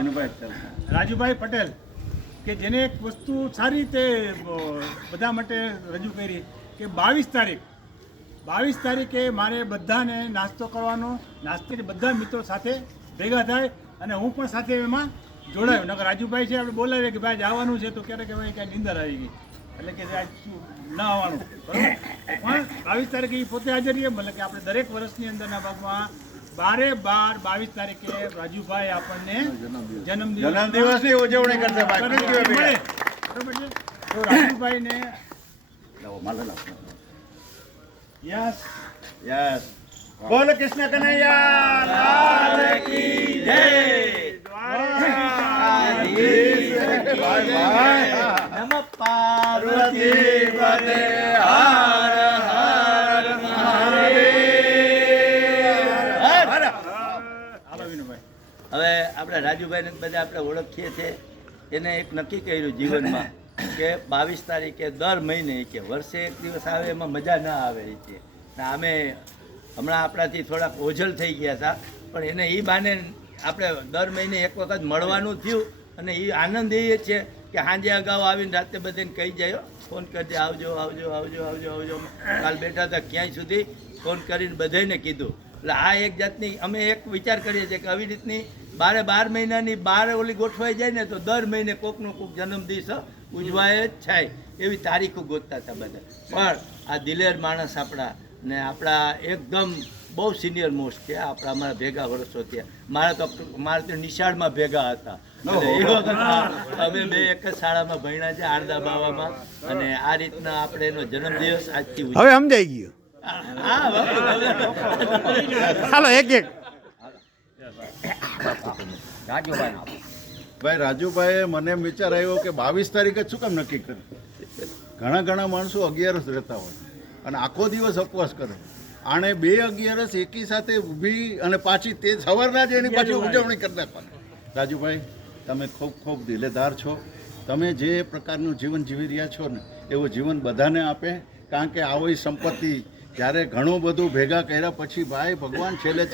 રાજુભાઈ પટેલ કે જેને એક વસ્તુ સારી રીતે બધા માટે રજૂ કરી કે 22 તારીખે મારે બધાને નાસ્તો કરવાનો, નાસ્તે બધા મિત્રો સાથે ભેગા થાય અને હું પણ સાથે એમાં જોડાયો. નકર રાજુભાઈ છે આપણે બોલાવીએ કે ભાઈ જવાનું છે તો ક્યારે કે ભાઈ કાંઈ નીંદર આવી ગઈ એટલે કે ના આવવાનું, બરાબર. પણ 22 તારીખે એ પોતે હાજર રહીએ, મતલબ કે આપણે દરેક વર્ષની અંદરના ભાગમાં 22 તારીખે રાજુભાઈ આપણને જન્મદિવસની ઉજવણી કરશે. બરાબર છે. તો રાજુભાઈને યસ યસ બોલ કૃષ્ણ કનૈયા લાલ કી જય. નમઃ પાર્વતી પતે હર હર મહાદેવ. હવે આપણે રાજુભાઈને બધા આપણે ઓળખીએ છીએ. એને એક નક્કી કર્યું જીવનમાં કે 22 તારીખે દર મહિને કે વર્ષે એક દિવસ આવે એમાં મજા ના આવે છે. અમે હમણાં આપણાથી થોડાક ઓઝલ થઈ ગયા હતા, પણ એને એ બાને આપણે દર મહિને એક વખત મળવાનું થયું અને એ આનંદ એ છે કે સાંજે અગાઉ આવીને રાતે બધાને કહી જાય, ફોન કરજે, આવજો આવજો આવજો આવજો આવજો. કાલ બેઠા હતા ક્યાંય સુધી ફોન કરીને બધાને કીધું. એટલે આ એક જાતની અમે એક વિચાર કરીએ છીએ કે આવી રીતની 12 મહિનાની 12 ઓલી ગોઠવાઈ જાય ને તો દર મહિને કોકનો કોક જન્મદિવસ ઉજવાય જ થાય એવી તારીખો ગોતતા હતા બધા. પણ આ દિલેર માણસ આપણા ને આપણા એકદમ બહુ સિનિયર મોસ્ટ છે આપણા, અમારા ભેગા વર્ષો થયા. મારે તો નિશાળમાં ભેગા હતા એ વખત અમે બે એક જ શાળામાં ભણ્યા છે આરદા બાવામાં. અને આ રીતના આપણે એનો જન્મદિવસ આજથી હવે સમજાઈ ગયું. હાલો એક ભાઈ રાજુભાઈએ મને વિચાર આવ્યો કે 22 તારીખે શું કામ નક્કી કર્યું. ઘણા માણસો 11 રહેતા હોય અને આખો દિવસ ઉપવાસ કરે. આણે 2 11 એકી સાથે ઊભી અને પાછી તે સવારના જ એની પાછી ઉજવણી કરી નાખવાની. રાજુભાઈ તમે ખૂબ દિલેદાર છો. તમે જે પ્રકારનું જીવન જીવી રહ્યા છો ને એવું જીવન બધાને આપે. કારણ કે આવી સંપત્તિ જ્યારે ઘણું બધું ભેગા કર્યા પછી ભાઈ ભગવાન છેલ્લે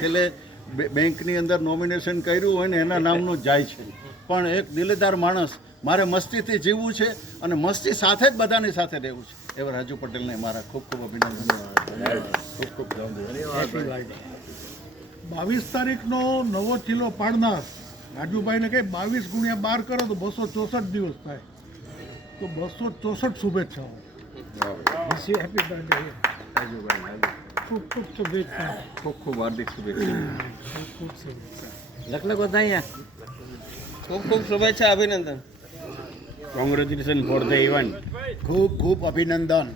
બેંકની અંદર નોમિનેશન કર્યું હોય ને એના નામનું જાય છે. પણ એક દિલેદાર માણસ મારે મસ્તીથી જીવવું છે અને મસ્તી સાથે જ બધાની સાથે રહેવું છે એવા રાજુ પટેલને મારા ખૂબ અભિનંદન. ખૂબ 22 તારીખનો નવો ચીલો પાડનાર રાજુભાઈને કંઈ 22 ગુણ્યા 12 કરો તો 264 દિવસ થાય. તો 264 શુભેચ્છાઓ. Happy birthday Rajubhai. ખૂબ શુભેચ્છા. ખૂબ હાર્દિક શુભેચ્છા. લખ બધા અહીંયા ખૂબ શુભેચ્છા, અભિનંદન. Congratulation for the event. ખૂબ અભિનંદન.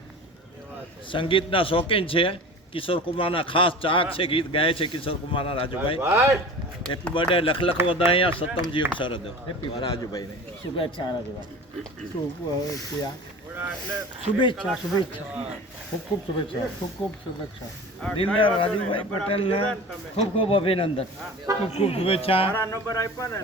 સંગીતના શોખીન છે, કિશોર કુમારના ખાસ ચાહક છે, ગીત ગાય છે કિશોર કુમારના રાજુભાઈ. Happy birthday. લખ વધાયા સત્તમજી શરદ રાજુભાઈને શુભેચ્છા રાજુભાઈ. શુભેચ્છા ખૂબ શુભેચ્છા. ખૂબ શુભેચ્છા. દિલદાર રાજુભાઈ પટેલને ખૂબ અભિનંદન. ખૂબ શુભેચ્છા.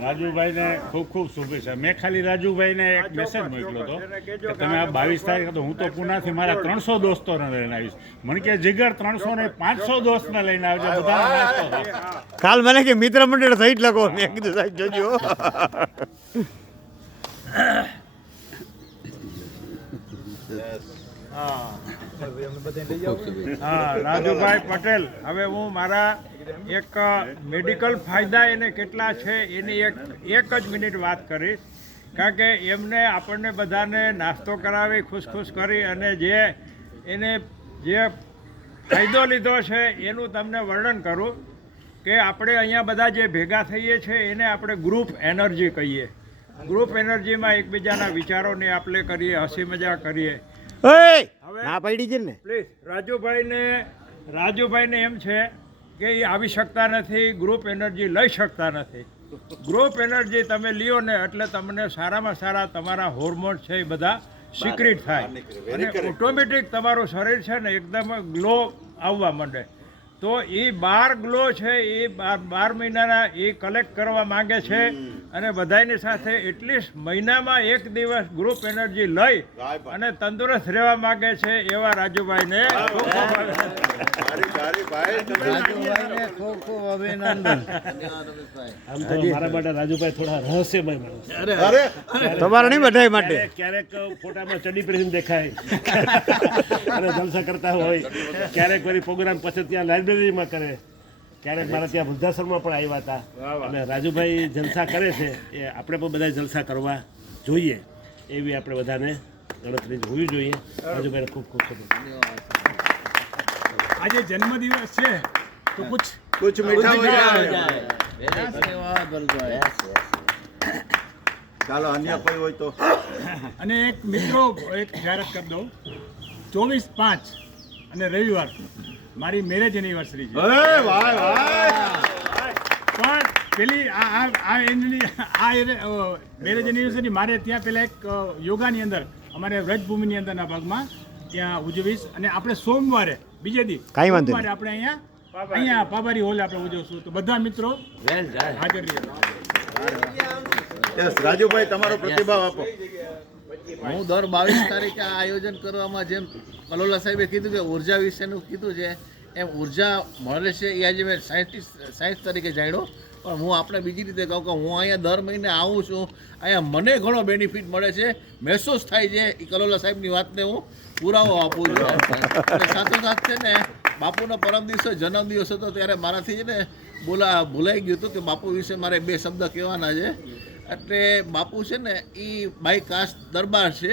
રાજુભાઈને ખૂબ શુભેચ્છા. મેં ખાલી રાજુભાઈને એક મેસેજ મોકલ્યો હતો કે તમે આ 22 તારીખે તો હું તો પુનાથી મારા 300 દોસ્તોને લઈને આવીશ. મને કે જીગર 300 ને 500 દોસ્તને લઈને આવજો, બધા નાસ્તો થાય. કાલ મને કે મિત્ર મંડળ સહિત લખો. મેં કીધું સાહેબ જોજો. હા રાજુભાઈ પટેલ. હવે હું મારા એક મેડિકલ ફાયદા એને કેટલા છે એની એક જ મિનિટ વાત કરીશ. કારણ કે એમને આપણને બધાને નાસ્તો કરાવી ખુશ કરી અને એને જે ફાયદો લીધો છે એનું તમને વર્ણન કરું કે આપણે અહીંયા બધા જે ભેગા થઈએ છીએ એને આપણે ગ્રુપ એનર્જી કહીએ. ગ્રુપ એનર્જીમાં એકબીજાના વિચારોને આપણે કરીએ, હસી મજાક કરીએ. ના પડી છે ને પ્લીઝ રાજુભાઈને એમ છે કે એ આવી શકતા નથી, ગ્રુપ એનર્જી લઈ શકતા નથી. ગ્રુપ એનર્જી તમે લ્યો ને એટલે તમને સારામાં સારા તમારા હોર્મોન્સ છે એ બધા સિક્રેટ થાય અને ઓટોમેટિક તમારું શરીર છે ને એકદમ ગ્લો આવવા માંડે. તો એ 12 ગ્લો છે એ 12 મહિનાના એ કલેક્ટ કરવા માંગે છે અને બધાની સાથે એટલીસ્ટ મહિનામાં એક દિવસ ગ્રુપ એનર્જી લઈ અને તંદુરસ્ત રહેવા માંગે છે એવા રાજુભાઈને ખૂબ ખૂબ રાજુભાઈને ખૂબ ખૂબ અભિનંદન. આમ તો મારા માટે રાજુભાઈ થોડા રહસ્યમય માણસ. તમારા નહીં બધાય માટે ક્યારેક ફોટામાં ચડી પહેરીને દેખાય અને જલસા કરતા હોય, ક્યારેક વળી પ્રોગ્રામ પછી ત્યાં લાઇબ્રેરીમાં કરે, ક્યારેક મારા ત્યાં વૃદ્ધાશ્રમમાં પણ આવ્યા હતા. અને રાજુભાઈ જલસા કરે છે એ આપણે પણ બધા જલસા કરવા જોઈએ એવી આપણે બધાને ગણતરી હોવી જોઈએ. રાજુભાઈને ખૂબ ખૂબ શુભેચ્છા. આજે જન્મદિવસ છે તો કુછ મીઠા હો જાય. ધન્યવાદ ભરતભાઈ. ચાલો અન્ય કોઈ હોય તો અને એક મિત્રો એક જાહેરાત કરી દઉં 24/5 અને રવિવાર મારી મેરેજ એનિવર્સરી છે. પણ પેલી આ મેરેજ એનિવર્સરી મારે ત્યાં પેલા એક યોગાની અંદર અમારે વ્રજભૂમિની અંદરના ભાગમાં ત્યાં ઉજવીશ અને આપણે સોમવારે બીજે દી કાંઈ વાંધો સોમવારે આપણે અહીંયા પાબારી હોલ આપણે ઉજવશું તો બધા મિત્રો હાજર રહેજો. રાજુભાઈ તમારો પ્રતિભાવ આપો. હું દર 22 તારીખે આ આયોજન કરવામાં જેમ કલોલા સાહેબે કીધું કે ઉર્જા વિશેનું કીધું છે એમ ઉર્જા મળે છે એ આજે મેં સાયન્સ તરીકે જાણ્યો. પણ હું આપણે બીજી રીતે કહું કે હું અહીંયા દર મહિને આવું છું, અહીંયા મને ઘણો બેનિફિટ મળે છે, મહેસૂસ થાય છે. એ કલોલા સાહેબની વાતને હું પુરાવો આપું છું. અને સાથોસાથ છે ને બાપુનો પરમ દિવસે જન્મદિવસ હતો ત્યારે મારાથી છે ને ભૂલાઈ ગયું હતું કે બાપુ વિશે મારે 2 શબ્દ કહેવાના છે. એટલે બાપુ છે ને એ બાય કાસ્ટ દરબાર છે,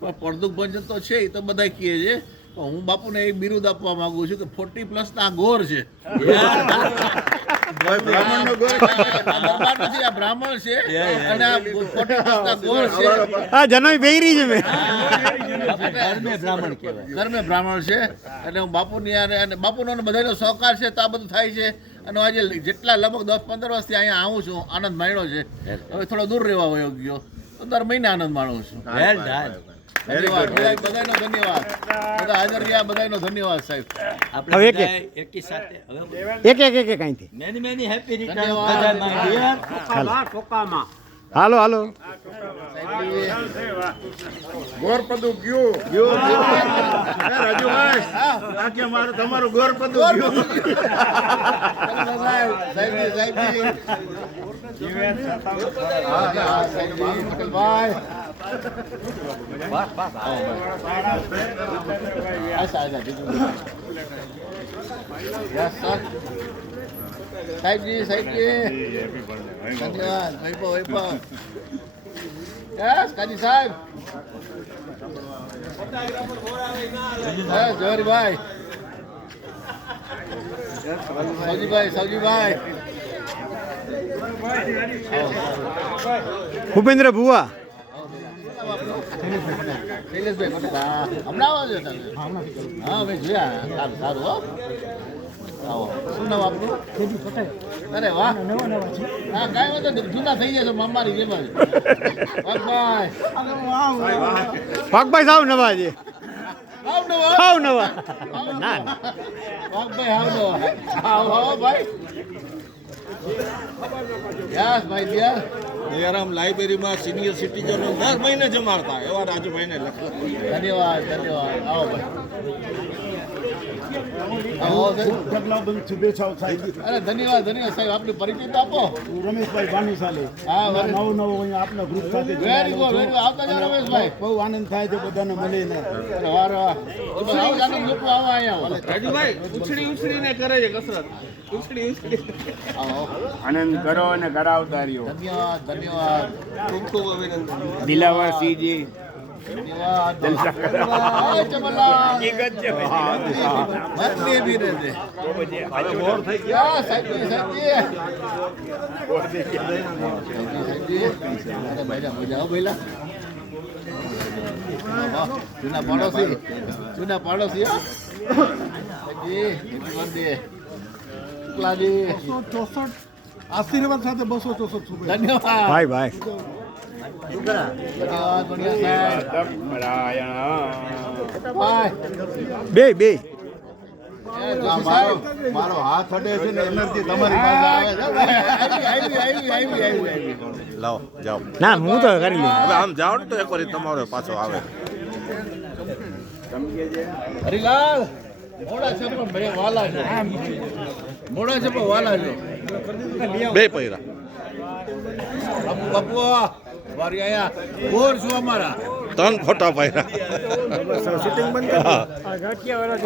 પણ પડદુક ભંજન તો છે એ તો બધા કહે છે. પણ હું બાપુને એક બિરુદ આપવા માંગુ છું કે 40+ ના ગોર છે. બ્રાહ્મણનો ગોળ દરબાર નથી, આ બ્રાહ્મણ છે અને આ 40+ ના ગોર છે. હા જનોઈ પહેરી છે મેં ધર્મે બ્રાહ્મણ છે. એટલે હું બાપુની અને બાપુનો બધાનો સહકાર છે તો આ બધું થાય છે. અને આજે જેટલા લગભગ 10-15 વર્ષથી અહીંયા આવું છું, આનંદ માણ્યો છે. હવે થોડો દૂર રહેવા વયો ગયો તો દર મહિને આનંદ માણું છું. ધન્યવાદ બધાનો ધન્યવાદ. બધા હાજર રહ્યા બધાનો ધન્યવાદ સાહેબ. આપણે હવે બધાએ એકી સાથે હવે એક કાંઈથી મેની હેપી રિટર્ન હાલો હાલો ગોરપદુ ગયું રાજુભાઈ આ કે મારું તમારું ગોરપદુ ગયું. સાહેબજી ધન્યવાદ. યસ કાજી સાહેબ. જવારીભાઈ સૌજીભાઈ ભૂપેન્દ્ર ભુવા શૈલેષભાઈ હમણાં આવો છો તમે? હા મેં જોયા. સારું હો. આવો. શું નામ આપનું? અરે વાહ. હા કાંઈ વાંધો નહીં, જૂના થઈ જશે મામારી જેમાં. પાકભાઈ સાવ નવા છે સાવ નવા ના દયારામ લાઇબ્રેરીમાં સિનિયર સિટીઝનો દર મહિને જમાડતા એવા રાજુભાઈને લખ્યું. ધન્યવાદ આવો ભાઈ. શુભેચ્છાઓ થાય. અરે ધન્યવાદ સાહેબ. આપની પરિચય તો આપો. રમેશભાઈ ભાનુશાલી. હા નવું આપણા ગ્રુપ સાથે વેરી ગુડ આવતા જાઓ રમેશભાઈ. બહુ આનંદ થાય છે બધાને મળીને. વાહ વાહ. લોકો આવો અહીંયા રાજુભાઈ ઉછળીને કરે છે કસરત. આવો. આનંદ કરો અને કરાવતા રહ્યો. ધન્યવાદ ખૂબ ખૂબ અભિનંદન. દિલાવર સિંહજી ધન્યવાદ. જૂના પાડોશી 264 આશીર્વાદ સાથે 264 શુભેચ્છા. ધન્યવાદ. ભાઈ ભાઈ ધન્યવાદ બઢિયા સાહેબ. બાય. બે યસ મારો હાથ અડે છે ને એનર્જી તમારી પાસે આવે છે. લાવો જાઓ ના હું તો કરી લઉં હવે આમ જાઓ ને તો એક વાર તમારો પાછો આવે હરિલાલ મોડા છે પણ બે વાલા છે. મોડા છે પણ વાલા છે. બે પૈરા બાપુ બાપુ વારી આયા બોર છું અમારા 3 ફોટા પૈરા આ ગાંઠિયા વાળા